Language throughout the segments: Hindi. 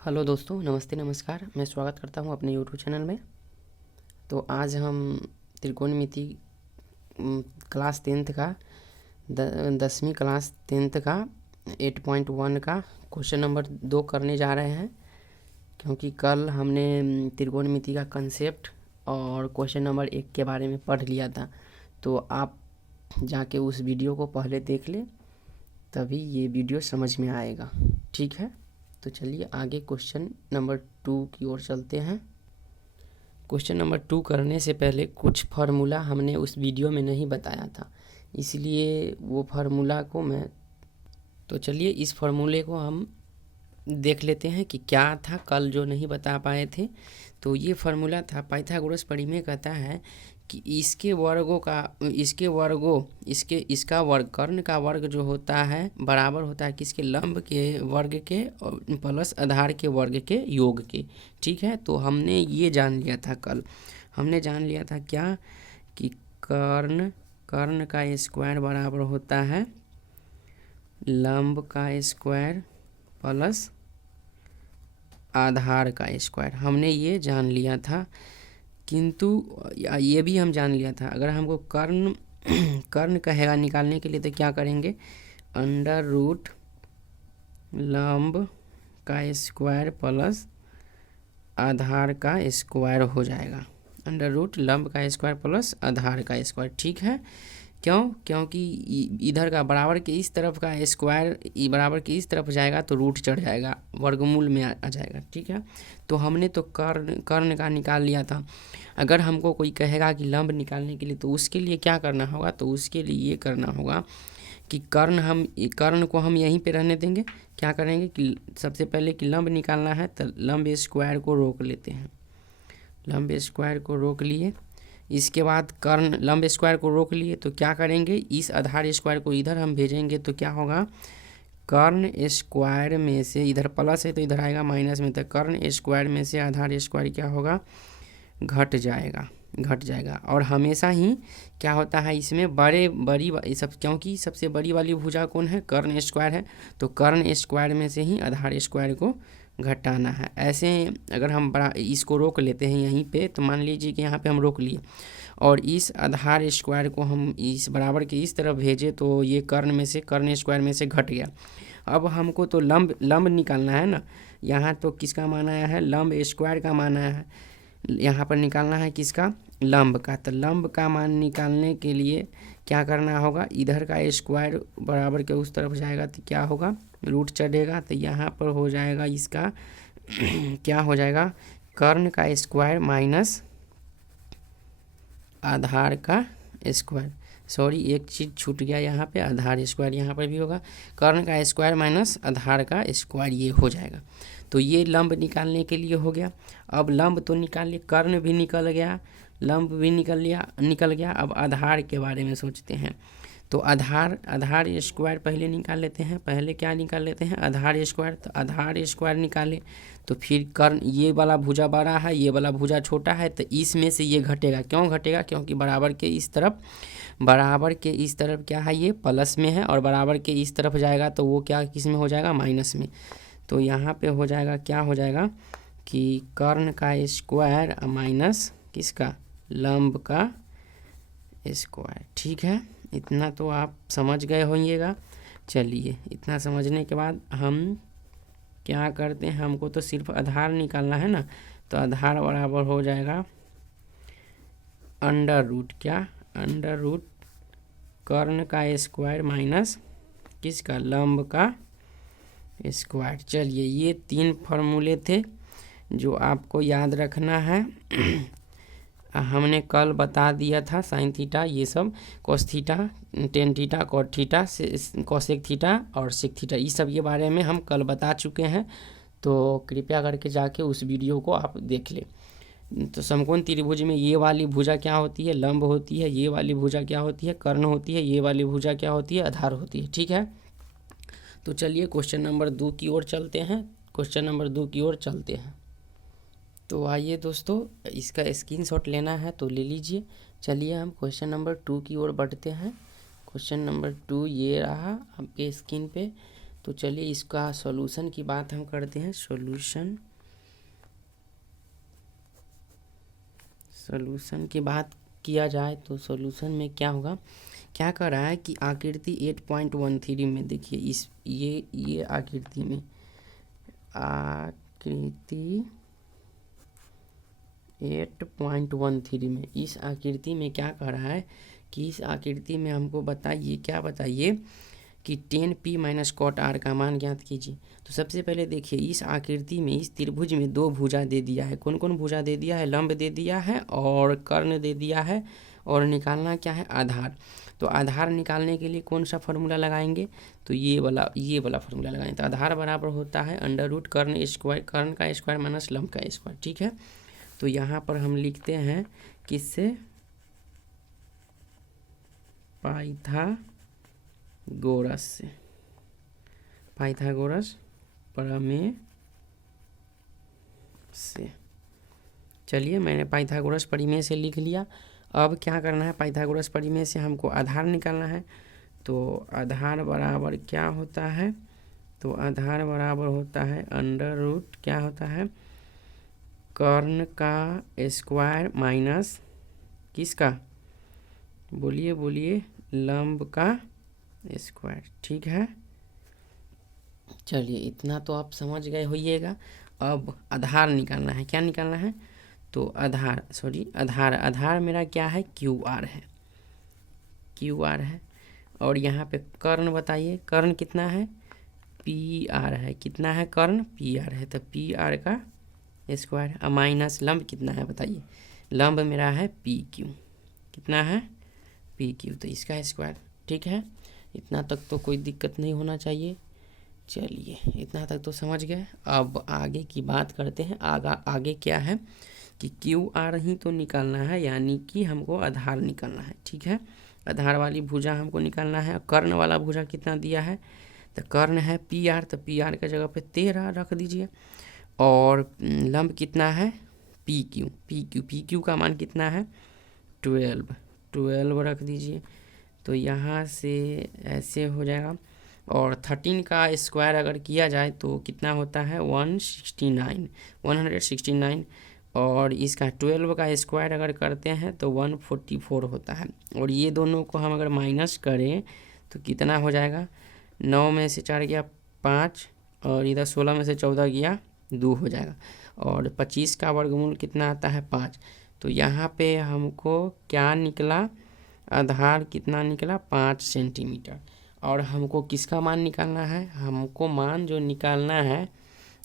हेलो दोस्तों, नमस्ते नमस्कार। मैं स्वागत करता हूं अपने यूट्यूब चैनल में। तो आज हम त्रिकोणमिति क्लास 10th का 10वीं क्लास 10th का 8.1 का क्वेश्चन नंबर 2 करने जा रहे हैं, क्योंकि कल हमने त्रिकोणमिति का कंसेप्ट और क्वेश्चन नंबर 1 के बारे में पढ़ लिया था। तो आप जाके उस वीडियो को पहले देख लें, तभी ये वीडियो समझ में आएगा। ठीक है, तो चलिए आगे क्वेश्चन नंबर 2 की ओर चलते हैं। क्वेश्चन नंबर 2 करने से पहले कुछ फार्मूला हमने उस वीडियो में नहीं बताया था, इसलिए वो फार्मूला को तो चलिए इस फार्मूले को हम देख लेते हैं कि क्या था, कल जो नहीं बता पाए थे। तो ये फार्मूला था, पाइथागोरस परिमेय कहता है कि इसका वर्ग, कर्ण का वर्ग जो होता है बराबर होता है किसके, लंब के वर्ग के प्लस आधार के वर्ग के योग के। ठीक है, तो हमने ये जान लिया था कल, हमने जान लिया था क्या कि कर्ण का स्क्वायर बराबर होता है लंब का स्क्वायर प्लस आधार का स्क्वायर। हमने ये जान लिया था, किंतु ये भी हम जान लिया था अगर हमको कर्ण कहेगा निकालने के लिए तो क्या करेंगे, अंडर रूट लंब का स्क्वायर प्लस आधार का स्क्वायर हो जाएगा, अंडर रूट लंब का स्क्वायर प्लस आधार का स्क्वायर। ठीक है, क्योंकि इधर का बराबर के इस तरफ का स्क्वायर बराबर के इस तरफ जाएगा तो रूट चढ़ जाएगा, वर्गमूल में आ जाएगा। ठीक है, तो हमने तो कर्ण का निकाल लिया था। अगर हमको कोई कहेगा कि लंब निकालने के लिए तो उसके लिए क्या करना होगा, तो उसके लिए ये करना होगा कि कर्ण को हम यहीं पे रहने देंगे। क्या करेंगे कि सबसे पहले कि लंब निकालना है तो लंब स्क्वायर को रोक लेते हैं, लंब स्क्वायर को रोक लिए। इसके बाद कर्ण लंब स्क्वायर को रोक लिए तो क्या करेंगे, इस आधार स्क्वायर को इधर हम भेजेंगे तो क्या होगा, कर्ण स्क्वायर में से, इधर प्लस है तो इधर आएगा माइनस में, तो कर्ण स्क्वायर में से आधार स्क्वायर क्या होगा, घट जाएगा। और हमेशा ही क्या होता है इसमें बड़ी सब, क्योंकि सबसे बड़ी वाली भुजा कौन है, कर्ण स्क्वायर है, तो कर्ण स्क्वायर में से ही आधार स्क्वायर को घटाना है। ऐसे अगर हम इसको रोक लेते हैं यहीं पे, तो मान लीजिए कि यहाँ पे हम रोक लिए और इस आधार स्क्वायर को हम इस बराबर के इस तरफ भेजे तो ये कर्ण स्क्वायर में से घट गया। अब हमको तो लंब निकालना है ना, यहाँ तो किसका मान आया है, लंब स्क्वायर का मान आया है, यहाँ पर निकालना है किसका, लंब का। तो लंब का मान निकालने के लिए क्या करना होगा, इधर का स्क्वायर बराबर के उस तरफ जाएगा तो क्या होगा, रूट चढ़ेगा, तो यहाँ पर हो जाएगा इसका क्या हो जाएगा, कर्ण का स्क्वायर माइनस आधार का स्क्वायर। सॉरी, एक चीज़ छूट गया यहाँ पे, आधार स्क्वायर यहाँ पर भी होगा, कर्ण का स्क्वायर माइनस आधार का स्क्वायर, ये हो जाएगा। तो ये लंब निकालने के लिए हो गया। अब लंब तो निकाल लिया, कर्ण भी निकल गया, लंब भी निकल गया। अब आधार के बारे में सोचते हैं, तो आधार स्क्वायर पहले निकाल लेते हैं। पहले क्या निकाल लेते हैं, आधार स्क्वायर। तो आधार स्क्वायर निकाले तो फिर कर्ण, ये वाला भुजा बड़ा है, ये वाला भुजा छोटा है, तो इसमें से ये घटेगा। क्यों घटेगा, क्योंकि बराबर के इस तरफ क्या है, ये प्लस में है, और बराबर के इस तरफ जाएगा तो वो क्या किस में हो जाएगा, माइनस में। तो यहाँ पे हो जाएगा, क्या हो जाएगा कि कर्ण का स्क्वायर माइनस किसका, लंब का स्क्वायर। ठीक है, इतना तो आप समझ गए होंगेगा। चलिए, इतना समझने के बाद हम क्या करते हैं, हमको तो सिर्फ आधार निकालना है ना, तो आधार बराबर हो जाएगा अंडर रूट कर्ण का स्क्वायर माइनस किसका, लंब का स्क्वायर। चलिए, ये 3 फार्मूले थे जो आपको याद रखना है। हमने कल बता दिया था साइन थीटा, ये सब cos theta, tan theta, cot theta, cosec theta और सेक थीटा, ये सब ये बारे में हम कल बता चुके हैं। तो कृपया करके जाके उस वीडियो को आप देख लें। तो समकोण त्रिभुज में ये वाली भुजा क्या होती है, लंब होती है, ये वाली भुजा क्या होती है, कर्ण होती है, ये वाली भुजा क्या होती है, आधार होती है। ठीक है, तो चलिए क्वेश्चन नंबर 2 की ओर चलते हैं। तो आइए दोस्तों, इसका स्क्रीनशॉट लेना है तो ले लीजिए। चलिए हम क्वेश्चन नंबर 2 की ओर बढ़ते हैं। क्वेश्चन नंबर 2 ये रहा आपके स्क्रीन पे। तो चलिए इसका सॉल्यूशन की बात हम करते हैं। सॉल्यूशन की बात किया जाए तो सॉल्यूशन में क्या होगा, क्या कर रहा है कि आकृति 8.13 में देखिए, इस ये आकृति में 8.13 में इस आकृति में क्या कर रहा है कि इस आकृति में हमको बताइए, क्या बताइए कि 10p माइनस कॉट आर का मान ज्ञात कीजिए। तो सबसे पहले देखिए इस आकृति में, इस त्रिभुज में दो भुजा दे दिया है। कौन कौन भुजा दे दिया है? लंब दे दिया है और कर्ण दे दिया है, और निकालना क्या है? आधार। तो आधार निकालने के लिए कौन सा फॉर्मूला लगाएंगे? तो ये वाला फॉर्मूला लगाएंगे। तो आधार बराबर होता है अंडर रूट कर्ण स्क्वायर, कर्ण का स्क्वायर माइनस लंब का स्क्वायर। ठीक है, तो यहाँ पर हम लिखते हैं किससे? पाइथागोरस से, पाइथागोरस प्रमेय से। चलिए मैंने पाइथागोरस प्रमेय से लिख लिया। अब क्या करना है? पाइथागोरस प्रमेय से हमको आधार निकालना है। तो आधार बराबर क्या होता है? तो आधार बराबर होता है अंडर रूट, क्या होता है? कर्ण का स्क्वायर माइनस किसका? बोलिए बोलिए, लंब का स्क्वायर। ठीक है, चलिए इतना तो आप समझ गए होइएगा। अब आधार निकालना है। क्या निकालना है? तो आधार मेरा क्या है? QR है, QR है। और यहाँ पे कर्ण बताइए, कर्ण कितना है? PR है। कितना है कर्ण? PR है। तो PR का स्क्वायर। अब माइनस लंब कितना है बताइए? लंब मेरा है PQ। कितना है? PQ, तो इसका स्क्वायर। ठीक है, इतना तक तो कोई दिक्कत नहीं होना चाहिए। चलिए इतना तक तो समझ गए। अब आगे की बात करते हैं। आगे क्या है कि QR ही तो निकालना है, यानी कि हमको आधार निकालना है। ठीक है, आधार वाली भुजा हमको निकालना है। कर्ण वाला भुजा कितना दिया है? तो कर्ण है PR, तो PR के जगह पे 13 रख दीजिए। और लंब कितना है? PQ का मान कितना है? 12 रख दीजिए। तो यहाँ से ऐसे हो जाएगा। और 13 का स्क्वायर अगर किया जाए तो कितना होता है? 169। और इसका 12 का स्क्वायर अगर करते हैं तो 144 होता है। और ये दोनों को हम अगर माइनस करें तो कितना हो जाएगा? 9 में से 4 गया 5, और इधर 16 में से 14 गया 2 हो जाएगा। और 25 का वर्गमूल कितना आता है? 5। तो यहाँ पे हमको क्या निकला? आधार कितना निकला? 5 सेंटीमीटर। और हमको किसका मान निकालना है? हमको मान जो निकालना है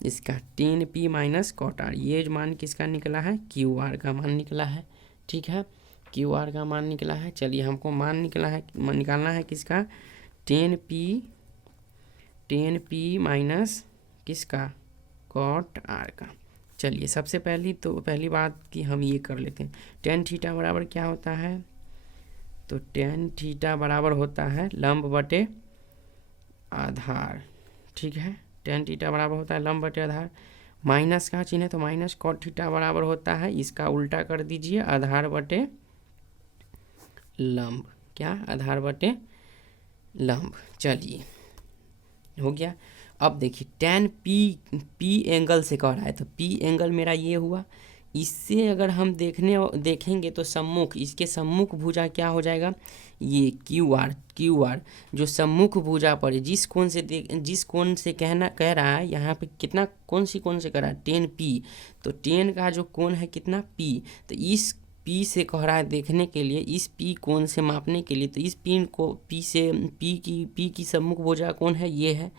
इसका 10p माइनस कॉट आर। ये मान किसका निकला है? QR का मान निकला है। ठीक है, QR का मान निकला है। चलिए हमको मान निकालना है किसका? 10p माइनस किसका? कॉट आर का। चलिए सबसे पहली बात कि हम ये कर लेते हैं। tan थीटा बराबर क्या होता है? तो tan थीटा बराबर होता है लंब बटे आधार। ठीक है, tan थीटा बराबर होता है लंब बटे आधार। माइनस का चिन्ह है तो माइनस कॉट थीटा बराबर होता है, इसका उल्टा कर दीजिए, आधार बटे लंब। क्या? आधार बटे लंब। चलिए हो गया। अब देखिए tan P एंगल से कह रहा है, तो P एंगल मेरा ये हुआ। इससे अगर हम देखेंगे तो सम्मुख, इसके सम्मुख भुजा क्या हो जाएगा? ये QR जो सम्मुख भुजा पर है, जिस कोण से कह रहा है यहाँ पे कितना, कौन से कह रहा है? 10p। तो 10 का जो कोण है कितना? P। तो इस P से कह रहा है देखने के लिए, इस P कोण से मापने के लिए, तो इस P की सम्मुख भुजा कौन है? ये है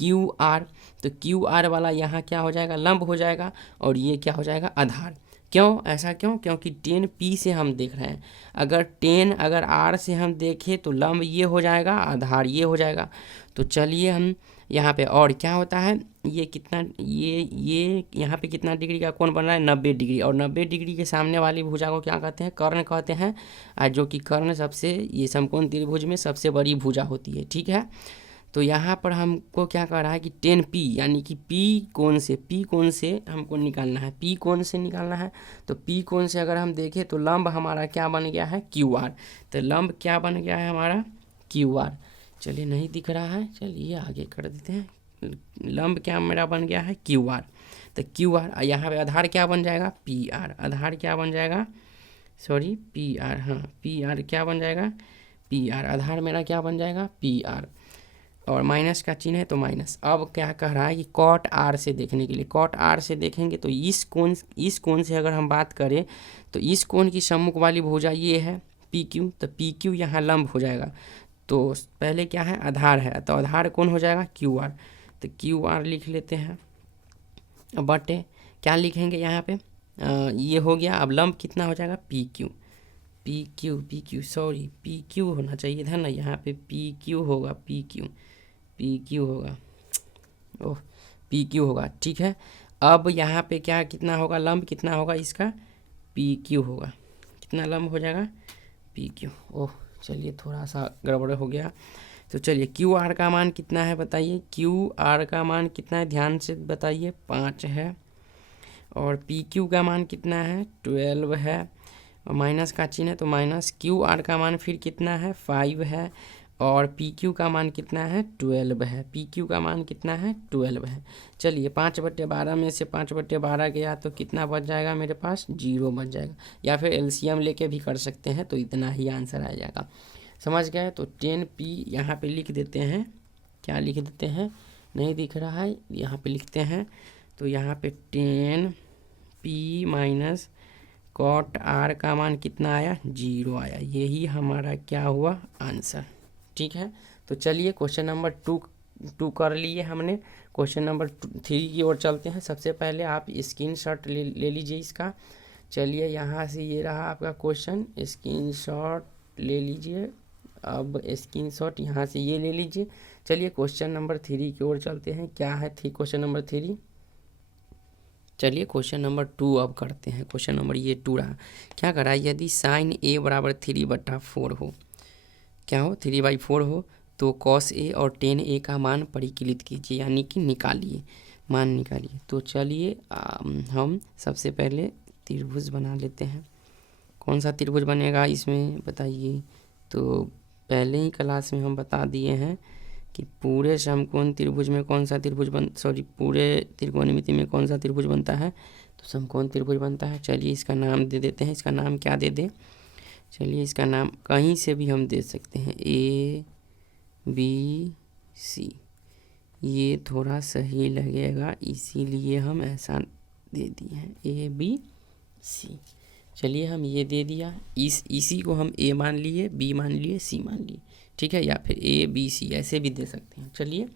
QR। तो QR वाला यहाँ क्या हो जाएगा? लंब हो जाएगा। और ये क्या हो जाएगा? आधार। क्यों ऐसा? क्योंकि 10p से हम देख रहे हैं। अगर R से हम देखें तो लंब ये हो जाएगा, आधार ये हो जाएगा। तो चलिए हम यहाँ पे, और क्या होता है ये कितना, ये यहाँ पे कितना डिग्री का कोण बन रहा है? 90 डिग्री। और 90 डिग्री के सामने वाली भुजा को क्या कहते हैं? कर्ण कहते हैं। और जो कि कर्ण सबसे, ये समकोण त्रिभुज में सबसे बड़ी भुजा होती है। ठीक है, तो यहाँ पर हमको क्या कह रहा है कि 10p, यानी कि P कोण से हमको निकालना है। P कोण से निकालना है, तो P कोण से अगर हम देखें तो लंब हमारा क्या बन गया है? QR। तो लंब क्या बन गया है हमारा? QR। चलिए नहीं दिख रहा है, चलिए आगे कर देते हैं। लंब क्या मेरा बन गया है क्यू आर, तो क्यू आर यहाँ पे आधार क्या बन जाएगा पी आर, आधार क्या बन जाएगा सॉरी पी आर, हाँ पी आर क्या बन जाएगा पी आर, आधार मेरा क्या बन जाएगा पी आर, और माइनस का चिन्ह है तो माइनस। अब क्या कह रहा है कि कॉट आर से देखने के लिए, कॉट आर से देखेंगे तो इस कोण से अगर हम बात करें तो इस कोण की सम्मुख वाली भुजा ये है पी क्यू, तो पी क्यू यहाँ लंब हो जाएगा। तो पहले क्या है आधार है, तो आधार कौन हो जाएगा क्यू आर, तो क्यू आर लिख लेते हैं। अब बटे क्या लिखेंगे यहाँ पे ये हो गया। अब लंब कितना हो जाएगा P Q sorry P Q होना चाहिए था ना, यहाँ पे पी क्यू होगा, पी क्यू होगा, ओह पी क्यू होगा, ठीक है। अब यहाँ पे क्या कितना होगा लंब कितना होगा इसका पी क्यू होगा, कितना लंब हो जाएगा पी क्यू, ओह चलिए थोड़ा सा गड़बड़ हो गया। तो चलिए क्यू आर का मान कितना है बताइए, क्यू आर का मान कितना है ध्यान से बताइए 5 है, और पी क्यू का मान कितना है 12 है, और माइनस का चिन्ह है तो माइनस, क्यू आर का मान फिर कितना है 5 है, और पी क्यू का मान कितना है 12 है, पी क्यू का मान कितना है 12 है। चलिए 5/12 में से 5/12 गया तो कितना बच जाएगा मेरे पास 0 बच जाएगा, या फिर एलसीएम लेके भी कर सकते हैं तो इतना ही आंसर आ जाएगा। समझ गए, तो 10p यहाँ पे लिख देते हैं, क्या लिख देते हैं नहीं दिख रहा है यहाँ पे लिखते हैं, तो यहाँ पे 10p माइनस कॉट आर का मान कितना आया 0 आया, यही हमारा क्या हुआ आंसर, ठीक है। तो चलिए क्वेश्चन नंबर टू कर लिए हमने, क्वेश्चन नंबर 3 की ओर चलते हैं। सबसे पहले आप स्क्रीनशॉट ले लीजिए इसका। चलिए यहाँ से ये रहा आपका क्वेश्चन, स्क्रीनशॉट ले लीजिए। अब स्क्रीनशॉट यहाँ से ये ले लीजिए। चलिए क्वेश्चन नंबर 3 की ओर चलते हैं, क्या है थी क्वेश्चन नंबर 3। चलिए क्वेश्चन नंबर 2 अब करते हैं। क्वेश्चन नंबर ये 2 रहा, क्या करा यदि साइन ए बराबर 3/4 हो, क्या हो 3/4 हो, तो कॉस ए और टेन ए का मान परिकलित कीजिए, यानी कि निकालिए, मान निकालिए। तो चलिए हम सबसे पहले त्रिभुज बना लेते हैं। कौन सा त्रिभुज बनेगा इसमें बताइए, तो पहले ही क्लास में हम बता दिए हैं कि पूरे समकोण त्रिभुज में कौन सा त्रिभुज पूरे त्रिकोणमिति में कौन सा त्रिभुज बनता है, तो समकोण त्रिभुज बनता है। चलिए इसका नाम दे देते हैं, इसका नाम क्या दे दे, चलिए इसका नाम कहीं से भी हम दे सकते हैं ए बी सी, ये थोड़ा सही लगेगा इसीलिए हम ऐसा दे दिए हैं ए बी सी। चलिए हम ये दे दिया, इसी को हम ए मान लिए, बी मान लिए, सी मान लिए, ठीक है, या फिर ए बी सी ऐसे भी दे सकते हैं। चलिए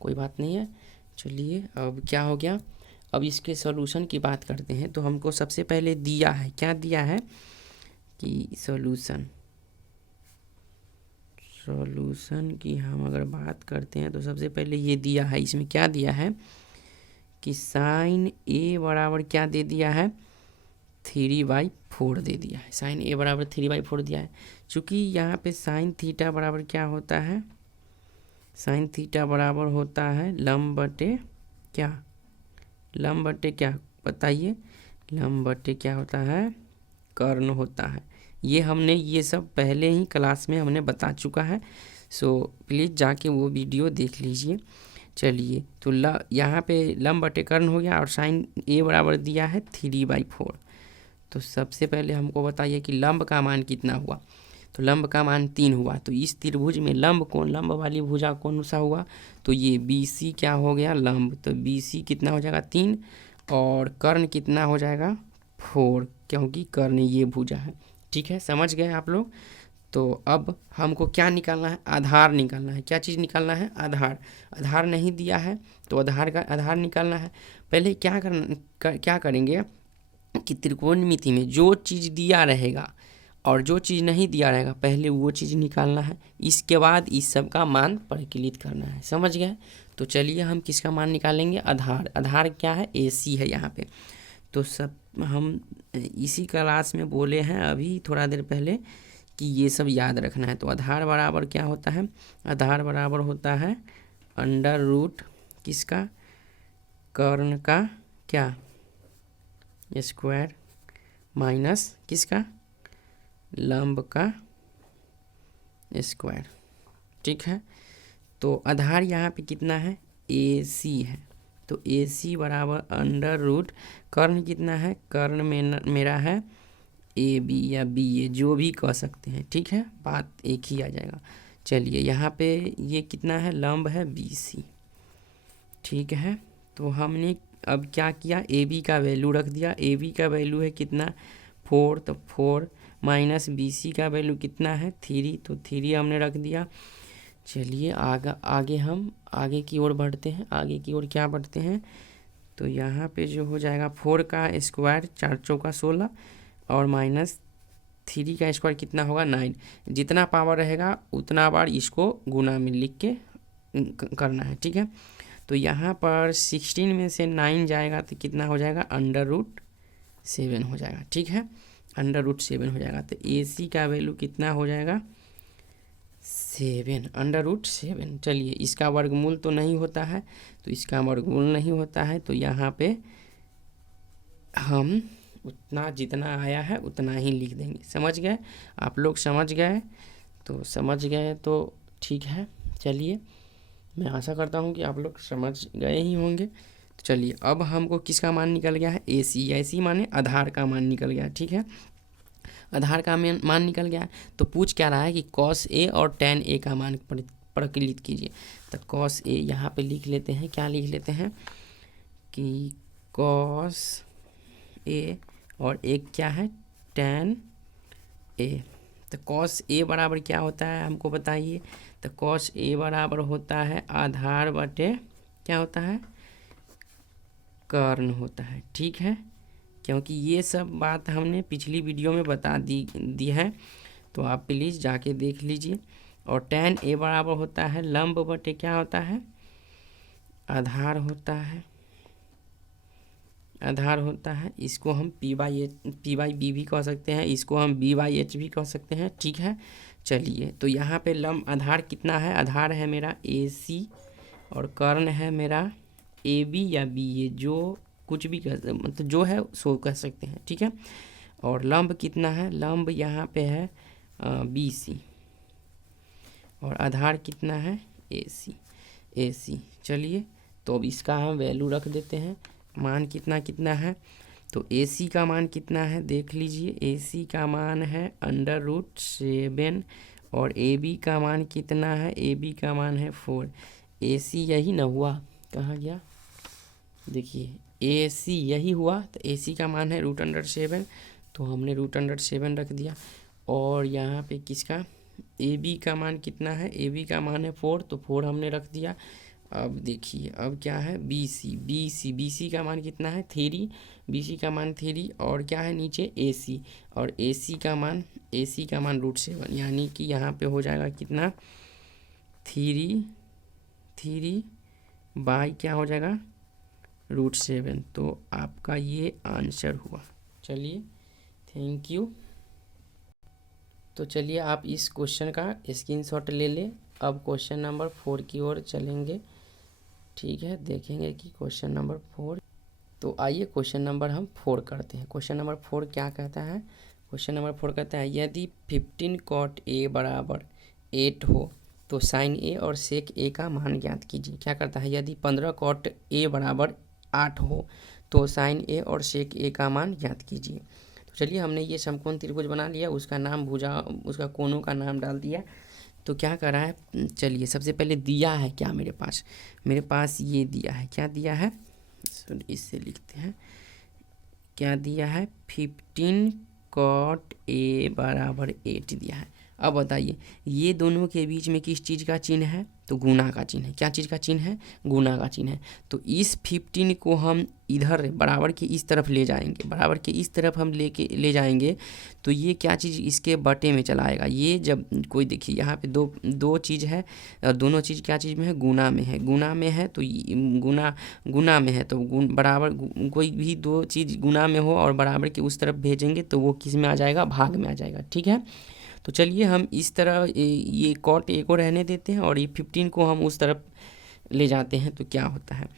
कोई बात नहीं है। चलिए अब क्या हो गया, अब इसके सॉल्यूशन की बात करते हैं। तो हमको सबसे पहले दिया है, क्या दिया है कि सॉल्यूशन की हम अगर बात करते हैं तो सबसे पहले ये दिया है, इसमें क्या दिया है कि साइन ए बराबर क्या दे दिया है 3/4 दे दिया है, साइन ए बराबर 3/4 दिया है। चूँकि यहाँ पे साइन थीटा बराबर क्या होता है, साइन थीटा बराबर होता है लंब बटे क्या, लंब बटे क्या बताइए, लंब बटे क्या होता है कर्ण होता है। ये हमने ये सब पहले ही क्लास में हमने बता चुका है, सो प्लीज़ जाके वो वीडियो देख लीजिए। चलिए तो यहाँ पे लंब बटे कर्ण हो गया और साइन ए बराबर दिया है 3/4। तो सबसे पहले हमको बताइए कि लंब का मान कितना हुआ, तो लंब का मान 3 हुआ। तो इस त्रिभुज में लंब वाली भुजा कौन सा हुआ, तो ये बी सी क्या हो गया लंब, तो बी सी कितना हो जाएगा 3, और कर्ण कितना हो जाएगा 4, क्योंकि कर्ण ये भुजा है, ठीक है। समझ गए आप लोग। तो अब हमको क्या निकालना है, आधार निकालना है। क्या चीज़ निकालना है, आधार नहीं दिया है तो आधार निकालना है। पहले क्या करेंगे कि त्रिकोणमिति में जो चीज़ दिया रहेगा और जो चीज़ नहीं दिया रहेगा पहले वो चीज़ निकालना है, इसके बाद इस सब का मान परिकलित करना है। समझ गए। तो चलिए हम किसका मान निकालेंगे, आधार क्या है ए सी है यहाँ पे। तो सब हम इसी क्लास में बोले हैं अभी थोड़ा देर पहले कि ये सब याद रखना है। तो आधार बराबर क्या होता है, आधार बराबर होता है अंडर रूट किसका, कर्ण का क्या स्क्वायर माइनस किसका लंब का स्क्वायर, ठीक है। तो आधार यहाँ पे कितना है, AC है, तो AC बराबर अंडर रूट कर्ण कितना है, कर्ण में मेरा है AB या BA, जो भी कह सकते हैं, ठीक है, बात एक ही आ जाएगा। चलिए यहाँ पे ये कितना है, लंब है BC, ठीक है। तो हमने अब क्या किया, AB का वैल्यू रख दिया, AB का वैल्यू है कितना 4, तो 4 माइनस BC का वैल्यू कितना है 3, तो 3 हमने रख दिया। चलिए आगे हम आगे की ओर बढ़ते हैं, आगे की ओर क्या बढ़ते हैं, तो यहाँ पे जो हो जाएगा 4 का स्क्वायर 4 चौका 16 और माइनस 3 का स्क्वायर कितना होगा 9, जितना पावर रहेगा उतना बार इसको गुना में लिख के करना है, ठीक है। तो यहाँ पर 16 में से 9 जाएगा तो कितना हो जाएगा अंडर रूट 7 हो जाएगा, ठीक है, अंडर रूट 7 हो जाएगा। तो AC का वैल्यू कितना हो जाएगा 7, अंडर रूट 7। चलिए इसका वर्गमूल तो नहीं होता है, तो इसका वर्गमूल नहीं होता है, तो यहाँ पे हम उतना जितना आया है उतना ही लिख देंगे। समझ गए आप लोग, समझ गए तो ठीक है। चलिए मैं आशा करता हूँ कि आप लोग समझ गए ही होंगे। तो चलिए अब हमको किसका मान निकल गया है, AC माने आधार का मान निकल गया, ठीक है, आधार का मान निकल गया है। तो पूछ क्या रहा है कि cos A और tan A का मान प्रकलित कीजिए। तो cos A यहाँ पे लिख लेते हैं, क्या लिख लेते हैं कि cos A और एक क्या है tan A। तो cos A बराबर क्या होता है हमको बताइए। तो cos A बराबर होता है आधार बटे क्या होता है, कर्ण होता है, ठीक है, क्योंकि ये सब बात हमने पिछली वीडियो में बता दी है, तो आप प्लीज़ जाके देख लीजिए। और tan A बराबर होता है लंब बटे क्या होता है, आधार होता है, आधार होता है। इसको हम P/B भी कह सकते हैं, इसको हम B/H भी कह सकते हैं, ठीक है। चलिए तो यहाँ पे लंब आधार कितना है, आधार है मेरा AC और कर्ण है मेरा AB या BA, जो कुछ भी कह मतलब जो है सो कह सकते हैं, ठीक है। और लंब कितना है, लंब यहाँ पे है BC और आधार कितना है AC। चलिए तो अब इसका हम वैल्यू रख देते हैं, मान कितना है। तो AC का मान कितना है देख लीजिए, AC का मान है अंडर रूट 7 और AB का मान कितना है, AB का मान है 4। AC यही ना हुआ, कहाँ गया, देखिए AC यही हुआ, तो AC का मान है √7, तो हमने √7 रख दिया। और यहाँ पे किसका AB का मान कितना है, AB का मान है 4, तो 4 हमने रख दिया। अब देखिए अब क्या है BC का मान कितना है 3, BC का मान 3 और क्या है नीचे AC और AC का मान √7, यानी कि यहाँ पे हो जाएगा कितना 3 बाई क्या हो जाएगा √7। तो आपका ये आंसर हुआ। चलिए थैंक यू। तो चलिए आप इस क्वेश्चन का स्क्रीनशॉट ले लें। अब क्वेश्चन नंबर 4 की ओर चलेंगे, ठीक है, देखेंगे कि क्वेश्चन नंबर 4। तो आइए क्वेश्चन नंबर हम 4 करते हैं। क्वेश्चन नंबर 4 क्या कहता है, क्वेश्चन नंबर 4 कहता है यदि 15 cot A बराबर 8 हो तो sin A और sec A का मान ज्ञात कीजिए। क्या करता है, यदि 15 cot A बराबर 8 हो तो sin A और sec A का मान ज्ञात कीजिए। तो चलिए हमने ये समकोण त्रिभुज बना लिया, उसका नाम भुजा, उसका कोनों का नाम डाल दिया। तो क्या कर रहा है, चलिए सबसे पहले दिया है क्या मेरे पास ये दिया है, क्या दिया है, इससे लिखते हैं, क्या दिया है 15 cot A बराबर 8 दिया है। अब बताइए ये दोनों के बीच में किस चीज़ का चिन्ह है, तो गुना का चिन्ह है। क्या चीज़ का चिन्ह है, गुना का चिन्ह है। तो इस 15 को हम इधर बराबर के इस तरफ ले जाएंगे, बराबर के इस तरफ हम ले जाएंगे तो ये क्या चीज़ इसके बटे में चला आएगा। ये जब कोई देखिए यहाँ पे दो चीज़ है और दोनों चीज़ क्या चीज़ में है, गुना में है, तो गुना में है तो बराबर कोई भी दो चीज़ गुना में हो और बराबर के उस तरफ भेजेंगे तो वो किस में आ जाएगा, भाग में आ जाएगा, ठीक है। तो चलिए हम इस तरह ये cot A को रहने देते हैं और ये 15 को हम उस तरफ ले जाते हैं तो क्या होता है,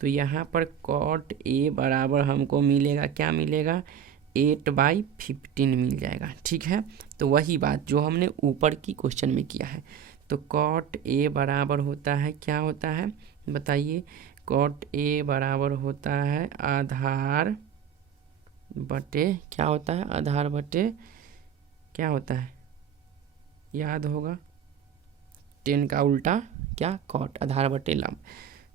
तो यहाँ पर cot A बराबर हमको मिलेगा, क्या मिलेगा 8/15 मिल जाएगा, ठीक है। तो वही बात जो हमने ऊपर की क्वेश्चन में किया है। तो कॉट ए बराबर होता है, क्या होता है बताइए, कॉट ए बराबर होता है आधार बटे, क्या होता है, आधार बटे क्या होता है, याद होगा, 10 का उल्टा क्या, कॉट, आधार बटे लंब।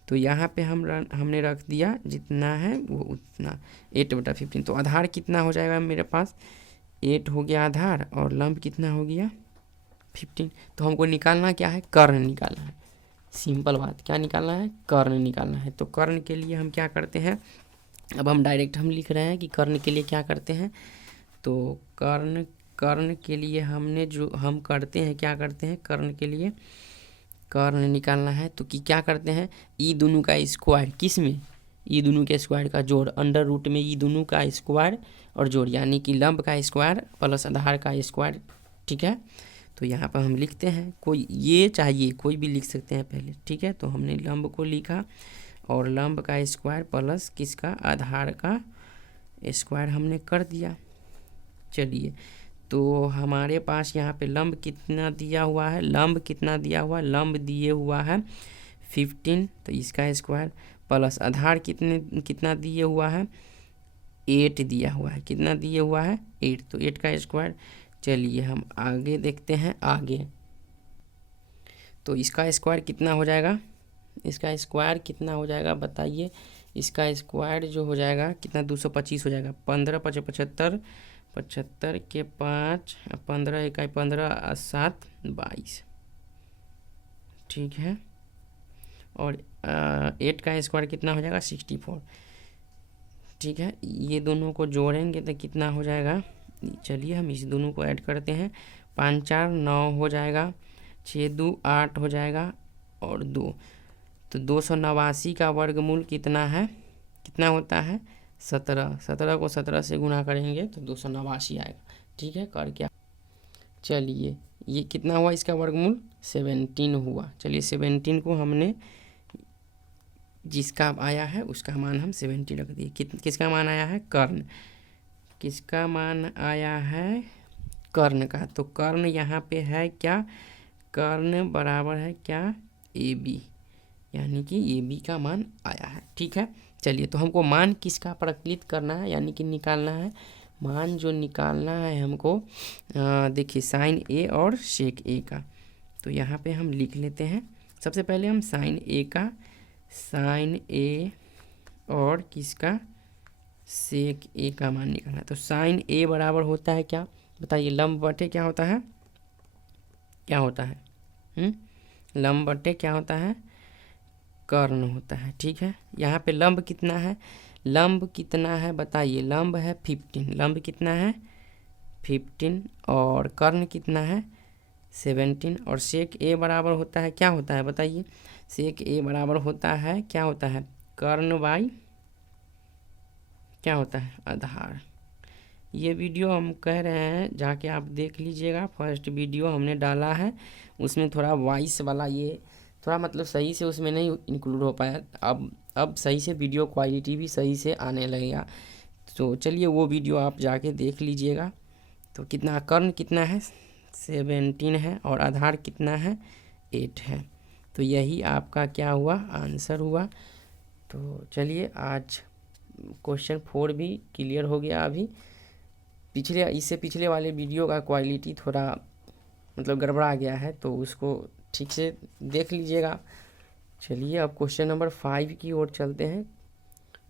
तो यहाँ पे हमने रख दिया जितना है वो उतना, 8/15। तो आधार कितना हो जाएगा मेरे पास, 8 हो गया आधार, और लंब कितना हो गया 15। तो हमको निकालना क्या है, कर्ण निकालना है, सिंपल बात, क्या निकालना है, कर्ण निकालना है। तो कर्ण के लिए हम क्या करते हैं, अब हम डायरेक्ट हम लिख रहे हैं कि कर्ण के लिए क्या करते हैं। तो कर्ण के लिए हमने जो हम करते हैं, क्या करते हैं, कर्ण के लिए कर्ण निकालना है तो कि क्या करते हैं, ई दोनों का स्क्वायर, किस में, ई दोनों के स्क्वायर का जोड़, अंडर रूट में ई दोनों का स्क्वायर और जोड़, यानी कि लंब का स्क्वायर प्लस आधार का स्क्वायर, ठीक है। तो यहाँ पर हम लिखते हैं, कोई ये चाहिए कोई भी लिख सकते हैं पहले, ठीक है। तो हमने लंब को लिखा और लंब का स्क्वायर प्लस किसका, आधार का स्क्वायर हमने कर दिया। चलिए, तो हमारे पास यहाँ पे लंब कितना दिया हुआ है, लंब कितना दिया हुआ है, लंब दिए हुआ है 15, तो इसका स्क्वायर प्लस आधार कितना दिए हुआ है, 8 दिया हुआ है, कितना दिए हुआ है 8, तो 8 का स्क्वायर। चलिए हम आगे देखते हैं, आगे तो इसका स्क्वायर कितना हो जाएगा, इसका स्क्वायर कितना हो जाएगा बताइए, इसका स्क्वायर जो हो जाएगा कितना, 225 हो जाएगा, 15 × 75, 75 के 5, 15 × 15 7 22, ठीक है। और 8 का स्क्वायर कितना हो जाएगा 64, ठीक है। ये दोनों को जोड़ेंगे तो कितना हो जाएगा, चलिए हम इस दोनों को ऐड करते हैं, 5 × 4 = 9 हो जाएगा, 6 × 2 = 8 हो जाएगा और 2, तो 289 का वर्गमूल कितना है, कितना होता है 17, 17 को 17 से गुणा करेंगे तो 289 आएगा, ठीक है। कर क्या, चलिए ये कितना हुआ, इसका वर्गमूल 17 हुआ। चलिए 17 को हमने जिसका आया है उसका मान हम 17 रख दिए। किसका मान आया है, कर्ण, किसका मान आया है, कर्ण का। तो कर्ण यहाँ पे है क्या, कर्ण बराबर है क्या, AB, यानी कि AB का मान आया है, ठीक है। चलिए, तो हमको मान किसका प्रकलित करना है, यानी कि निकालना है, मान जो निकालना है हमको, देखिए साइन A और सेक A का। तो यहाँ पे हम लिख लेते हैं, सबसे पहले हम साइन A और किसका, सेक A का मान निकालना है। तो साइन A बराबर होता है क्या बताइए, लंब बटे क्या होता है, क्या होता है, लंब बटे क्या होता है, कर्ण होता है, ठीक है। यहाँ पे लंब कितना है, लंब कितना है बताइए, लंब है 15, लंब कितना है 15, और कर्ण कितना है 17, और सेक A बराबर होता है, क्या होता है बताइए, सेक A बराबर होता है, क्या होता है, कर्ण बाई क्या होता है, आधार। ये वीडियो हम कह रहे हैं जाके आप देख लीजिएगा, फर्स्ट वीडियो हमने डाला है, उसमें थोड़ा वॉइस वाला ये थोड़ा मतलब सही से उसमें नहीं इंक्लूड हो पाया, अब सही से वीडियो क्वालिटी भी सही से आने लगेगा। तो चलिए वो वीडियो आप जाके देख लीजिएगा। तो कितना, कर्ण कितना है 17 है, और आधार कितना है 8 है। तो यही आपका क्या हुआ, आंसर हुआ। तो चलिए आज क्वेश्चन 4 भी क्लियर हो गया। अभी इससे पिछले वाले वीडियो का क्वालिटी थोड़ा मतलब गड़बड़ा गया है, तो उसको ठीक से देख लीजिएगा। चलिए अब क्वेश्चन नंबर 5 की ओर चलते हैं।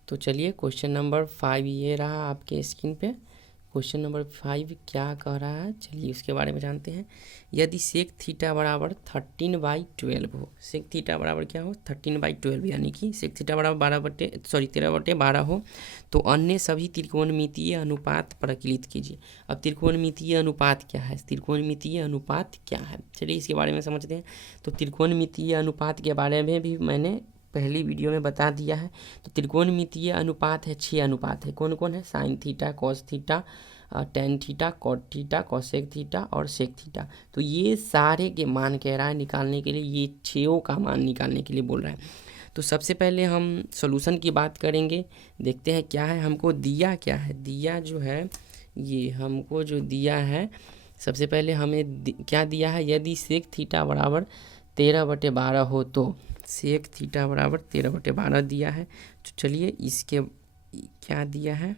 तो चलिए क्वेश्चन नंबर 5 ये रहा आपके स्क्रीन पे। क्वेश्चन नंबर 5 क्या कह रहा है, चलिए उसके बारे में जानते हैं। यदि सेक थीटा बराबर 13/12 हो, सेक थीटा बराबर क्या हो 13/12, यानी कि सेक थीटा बराबर 13/12 हो, तो अन्य सभी त्रिकोणमितीय अनुपात प्रकलित कीजिए। अब त्रिकोणमितीय अनुपात क्या है, त्रिकोणमितीय अनुपात क्या है, चलिए इसके बारे में समझते हैं। तो त्रिकोणमितीय अनुपात के बारे में भी मैंने पहली वीडियो में बता दिया है। तो त्रिकोणमितीय अनुपात है 6 अनुपात है, कौन कौन है, sine theta, cos theta, tan theta, cot theta, cosec theta और सेक थीटा। तो ये सारे के मान कह रहा है निकालने के लिए, ये 6 का मान निकालने के लिए बोल रहा है। तो सबसे पहले हम सॉल्यूशन की बात करेंगे, देखते हैं क्या है, हमको दिया क्या है, दिया जो है ये हमको जो दिया है सबसे पहले हमें क्या दिया है, यदि सेक थीटा बराबर 13/12 हो तो सेक थीटा बराबर 13/12 दिया है। तो चलिए इसके क्या दिया है,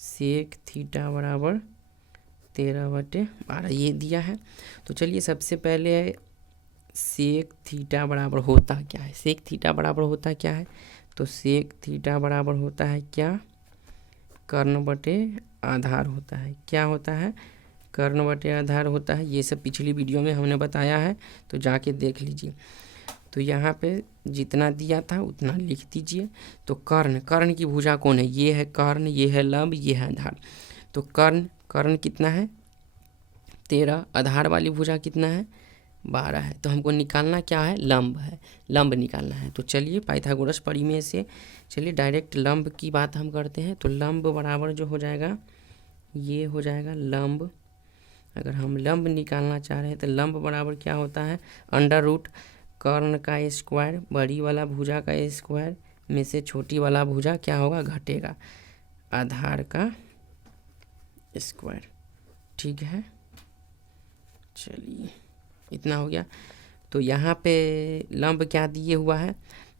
सेक थीटा बराबर 13/12 ये दिया है। तो चलिए सबसे पहले सेक थीटा बराबर होता क्या है, सेक थीटा बराबर होता क्या है, तो सेक थीटा बराबर होता है क्या, कर्ण बटे आधार होता है। क्या होता है, कर्ण बटे आधार होता है। ये सब पिछली वीडियो में हमने बताया है, तो जाके देख लीजिए। तो यहाँ पे जितना दिया था उतना लिख दीजिए। तो कर्ण की भुजा कौन है, ये है कर्ण, ये है लंब, ये है आधार। तो कर्ण कितना है 13, आधार वाली भुजा कितना है 12 है। तो हमको निकालना क्या है, लंब है, लंब निकालना है। तो चलिए पाइथागोरस परिमेय से चलिए डायरेक्ट लंब की बात हम करते हैं। तो लंब बराबर जो हो जाएगा, ये हो जाएगा लंब। अगर हम लंब निकालना चाह रहे हैं तो लंब बराबर क्या होता है, अंडर रूट कर्ण का स्क्वायर, बड़ी वाला भुजा का स्क्वायर में से छोटी वाला भुजा क्या होगा, घटेगा, आधार का स्क्वायर। ठीक है, चलिए इतना हो गया। तो यहाँ पे लंब क्या दिए हुआ है,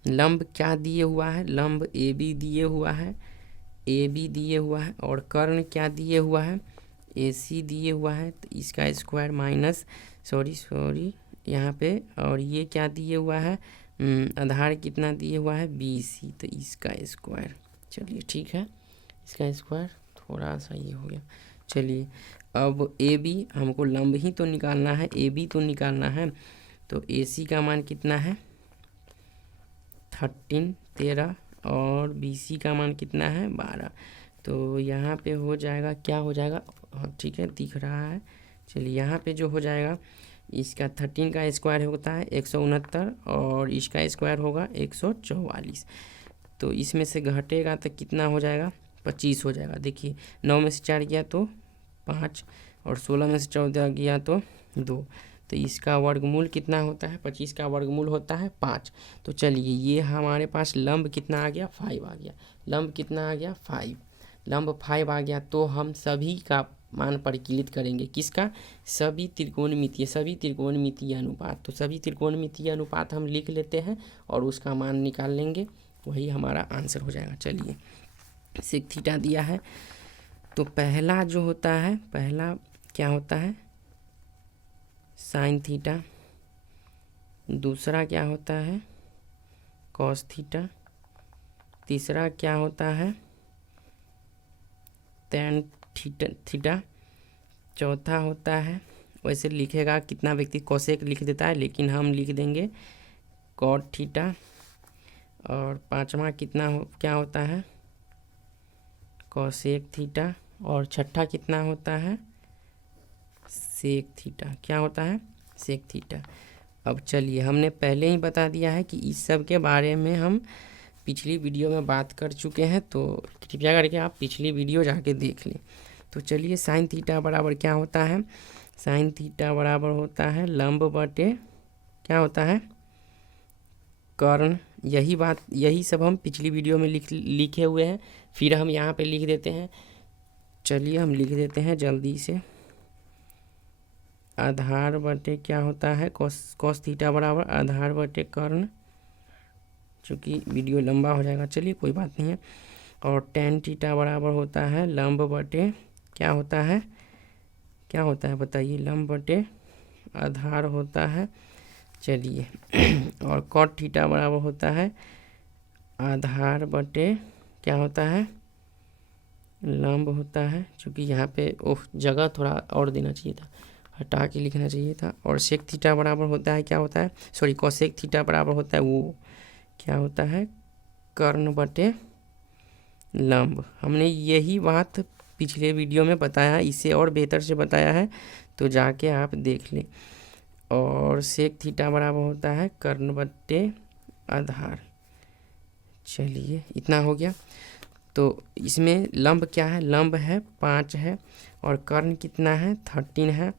लंब क्या दिए हुआ है, लंब ए बी दिए हुआ है, ए बी दिए हुआ है। और कर्ण क्या दिए हुआ है, ए सी दिए हुआ है। तो इसका स्क्वायर माइनस सॉरी यहाँ पे, और ये क्या दिए हुआ है, आधार कितना दिए हुआ है, बी सी, तो इसका स्क्वायर। चलिए ठीक है, इसका स्क्वायर थोड़ा सा ये हो गया। चलिए अब ए बी हमको लंब ही तो निकालना है, ए बी तो निकालना है। तो ए सी का मान कितना है 13 और बी सी का मान कितना है 12। तो यहाँ पे हो जाएगा, क्या हो जाएगा, ठीक है दिख रहा है। चलिए यहाँ पे जो हो जाएगा, इसका 13 का स्क्वायर होता है 169 और इसका स्क्वायर होगा 144। तो इसमें से घटेगा तो कितना हो जाएगा, 25 हो जाएगा। देखिए 9 में से 4 गया तो 5 और 16 में से 14 गया तो 2। तो इसका वर्गमूल कितना होता है, 25 का वर्गमूल होता है 5। तो चलिए ये हमारे पास लंब कितना आ गया, 5 आ गया। लंब कितना आ गया, 5, लंब 5 आ गया। तो हम सभी का मान परिकलित करेंगे, किसका, सभी त्रिकोणमितीय अनुपात। तो सभी त्रिकोणमितीय अनुपात हम लिख लेते हैं और उसका मान निकाल लेंगे, वही हमारा आंसर हो जाएगा। चलिए सेक थीटा दिया है, तो पहला जो होता है, पहला क्या होता है साइन थीटा, दूसरा क्या होता है कॉस थीटा, तीसरा क्या होता है टैन थीटा, चौथा होता है, वैसे लिखेगा कितना व्यक्ति कोसेक लिख देता है, लेकिन हम लिख देंगे कॉट थीटा। और पांचवा क्या होता है कोसेक थीटा। और छठा कितना होता है सेक थीटा। क्या होता है सेक थीटा। अब चलिए हमने पहले ही बता दिया है कि इस सब के बारे में हम पिछली वीडियो में बात कर चुके हैं, तो कृपया करके आप पिछली वीडियो जाके देख लें। तो चलिए साइन थीटा बराबर क्या होता है, साइन थीटा बराबर होता है लंब बटे क्या होता है कर्ण। यही सब हम पिछली वीडियो में लिखे हुए हैं, फिर हम यहाँ पे लिख देते हैं। चलिए हम लिख देते हैं जल्दी से, आधार बटे क्या होता है कॉस थीटा बराबर आधार बटे कर्ण, चूँकि वीडियो लंबा हो जाएगा, चलिए कोई बात नहीं है। और टेन थीटा बराबर होता है लंब बटे क्या होता है बताइए, लंब बटे आधार होता है। चलिए और कॉट थीटा बराबर होता है आधार बटे क्या होता है लंब होता है, चूँकि यहाँ पे जगह थोड़ा और देना चाहिए था, हटा के लिखना चाहिए था। और सेक थीटा बराबर होता है क्या होता है, सॉरी कोसेक थीटा बराबर होता है वो क्या होता है कर्ण बटे लंब। हमने यही बात पिछले वीडियो में बताया, इसे और बेहतर से बताया है, तो जाके आप देख लें। और सेक थीटा बराबर होता है कर्ण बटे आधार। चलिए इतना हो गया। तो इसमें लंब क्या है, लंब है 5 है और कर्ण कितना है 13 है,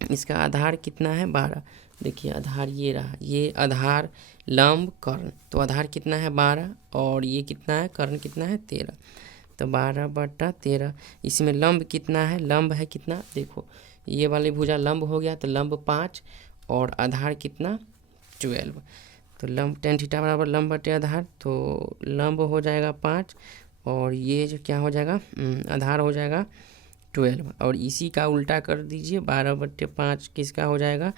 इसका आधार कितना है 12। देखिए आधार ये रहा, ये आधार लंब कर्ण, तो आधार कितना है 12 और ये कितना है कर्ण कितना है 13, तो 12/13। इसमें लंब कितना है, लंब है कितना देखो ये वाली भुजा लंब हो गया, तो लंब 5 और आधार कितना 12। तो लंब tan थीटा बराबर लंब बटे आधार, तो लंब हो जाएगा 5 और ये जो क्या हो जाएगा आधार हो जाएगा 12। और इसी का उल्टा कर दीजिए, 12/5 किसका हो जाएगा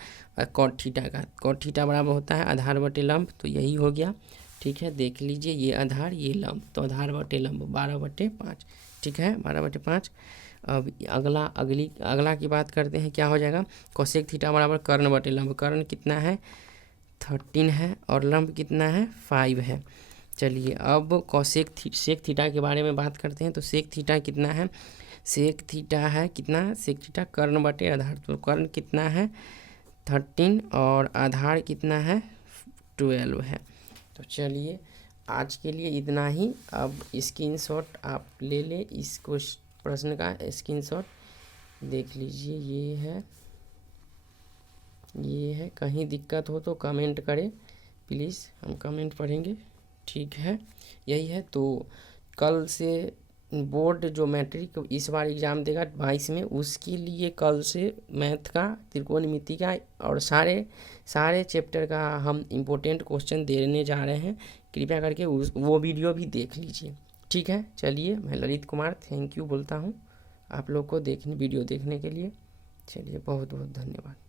कॉट थीटा का। कॉट थीटा बराबर होता है आधार बटे लंब, तो यही हो गया। ठीक है, देख लीजिए ये आधार ये लंब, तो आधार बटे लंब 12/5। ठीक है, 12/5। अब अगला की बात करते हैं, क्या हो जाएगा कोसेक थीटा बराबर कर्ण बटे लंब। कर्ण कितना है 13 है और लंब कितना है 5 है। चलिए अब सेक थीटा के बारे में बात करते हैं। तो सेक थीटा कितना है, सेक थीटा है कितना, सेक थीटा कर्ण बटे आधार, तो कर्ण कितना है 13 और आधार कितना है 12 है। तो चलिए आज के लिए इतना ही। अब स्क्रीनशॉट आप ले लें, इसको प्रश्न का स्क्रीनशॉट देख लीजिए। ये है, कहीं दिक्कत हो तो कमेंट करें प्लीज़, हम कमेंट पढ़ेंगे। ठीक है, यही है। तो कल से बोर्ड जो मैट्रिक इस बार एग्ज़ाम देगा 22 में, उसके लिए कल से मैथ का त्रिकोणमिति का और सारे चैप्टर का हम इम्पोर्टेंट क्वेश्चन देने जा रहे हैं। कृपया करके वो वीडियो भी देख लीजिए। ठीक है, चलिए मैं ललित कुमार थैंक यू बोलता हूँ आप लोग को वीडियो देखने के लिए। चलिए बहुत बहुत धन्यवाद।